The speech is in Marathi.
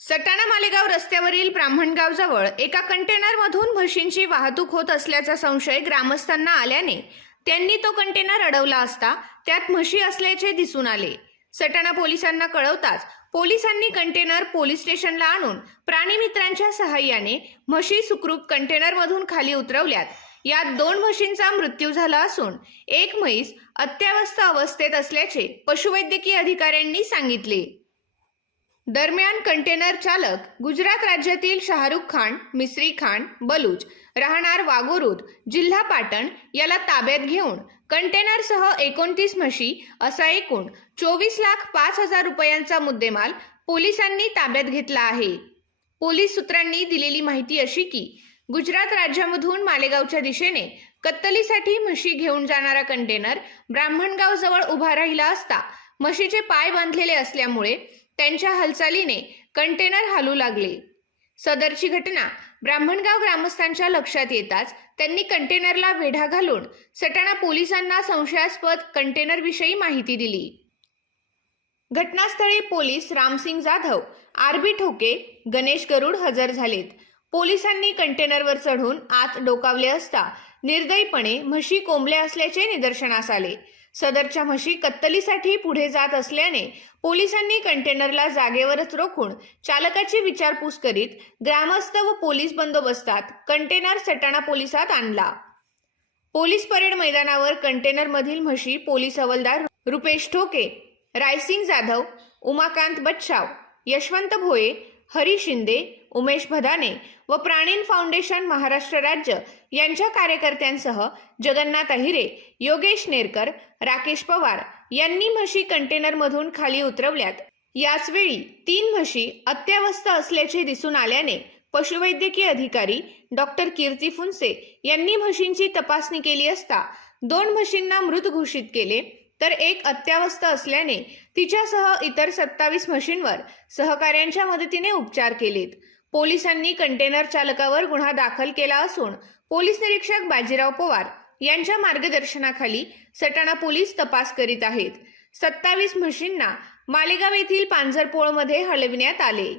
सटाणा मालेगाव रस्त्यावरील ब्राह्मणगाव जवळ एका कंटेनरमधून म्हशींची वाहतूक होत असल्याचा संशय ग्रामस्थांना आल्याने त्यांनी तो कंटेनर अडवला असता त्यात म्हशी असल्याचे दिसून आले. सटाणा पोलिसांना कळवताच पोलिसांनी कंटेनर पोलीस स्टेशनला आणून प्राणीमित्रांच्या सहाय्याने म्हशी सुखरूप कंटेनरमधून खाली उतरवल्यात. यात दोन म्हशींचा मृत्यू झाला असून एक म्हैस अत्यावस्थ अवस्थेत असल्याचे पशुवैद्यकीय अधिकाऱ्यांनी सांगितले. दरम्यान कंटेनर चालक गुजरात राज्यातील शाहरुख खान मिस्री खान बलूच राहणार वागोरुद जिल्हा पाटण याला ताब्यात घेऊन कंटेनरसह एकोणतीस म्हशी असा एकूण चोवीस लाख पाच हजार रुपयांचा मुद्देमाल पोलिसांनी ताब्यात घेतला आहे. पोलीस सूत्रांनी दिलेली माहिती अशी की गुजरात राज्यामधून मालेगावच्या दिशेने कत्तलीसाठी म्हशी घेऊन जाणारा कंटेनर ब्राह्मणगाव जवळ उभा राहिला असता म्हशीचे पाय बांधलेले असल्यामुळे त्यांच्या हालचालीने कंटेनर हालू लागले. सदरची घटना ब्राह्मणगाव ग्रामस्थांच्या लक्षात येताच त्यांनी कंटेनरला वेढा घालून सटाणा पोलिसांना संशयास्पद कंटेनरविषयी माहिती दिली. घटनास्थळी पोलीस रामसिंग जाधव आरबी ठोके गणेश गरुड हजर झालेत. पोलिसांनी कंटेनरवर चढून आत डोकावले असता निर्दयीपणे म्हशी कोंबल्या असल्याचे निदर्शनास आले. सदरच्या म्हशी कत्तलीसाठी पुढे जात असल्याने पोलिसांनी कंटेनरला जागेवरच रोखून चालकाची विचारपूस करीत ग्रामस्थ व पोलीस बंदोबस्तात कंटेनर सटाणा पोलिसात आणला. पोलीस परेड मैदानावर कंटेनरमधील म्हशी पोलीस हवालदार रुपेश ठोके रायसिंग जाधव उमाकांत बच्छाव यशवंत भोये हरी शिंदे उमेश भदाने व प्राणीन फाउंडेशन महाराष्ट्र राज्य यांच्या कार्यकर्त्यांसह जगन्नाथ अहिरे योगेश नेरकर राकेश पवार यांनी म्हशी कंटेनरमधून खाली उतरवल्यात. याचवेळी तीन म्हशी अत्यावस्थ असल्याचे दिसून आल्याने पशुवैद्यकीय अधिकारी डॉक्टर कीर्ती फुंसे यांनी म्हशींची तपासणी केली असता दोन म्हशींना मृत घोषित केले. तर एक अत्यावस्थ असल्याने तिच्यासह इतर सत्तावीस म्हशींवर सहकाऱ्यांच्या मदतीने उपचार केलेत. पोलिसांनी कंटेनर चालकावर गुन्हा दाखल केला असून पोलीस निरीक्षक बाजीराव पवार यांच्या मार्गदर्शनाखाली सटाणा पोलीस तपास करीत आहेत. सत्तावीस म्हशींना मालेगाव येथील पांझरपोळमध्ये हलविण्यात आले.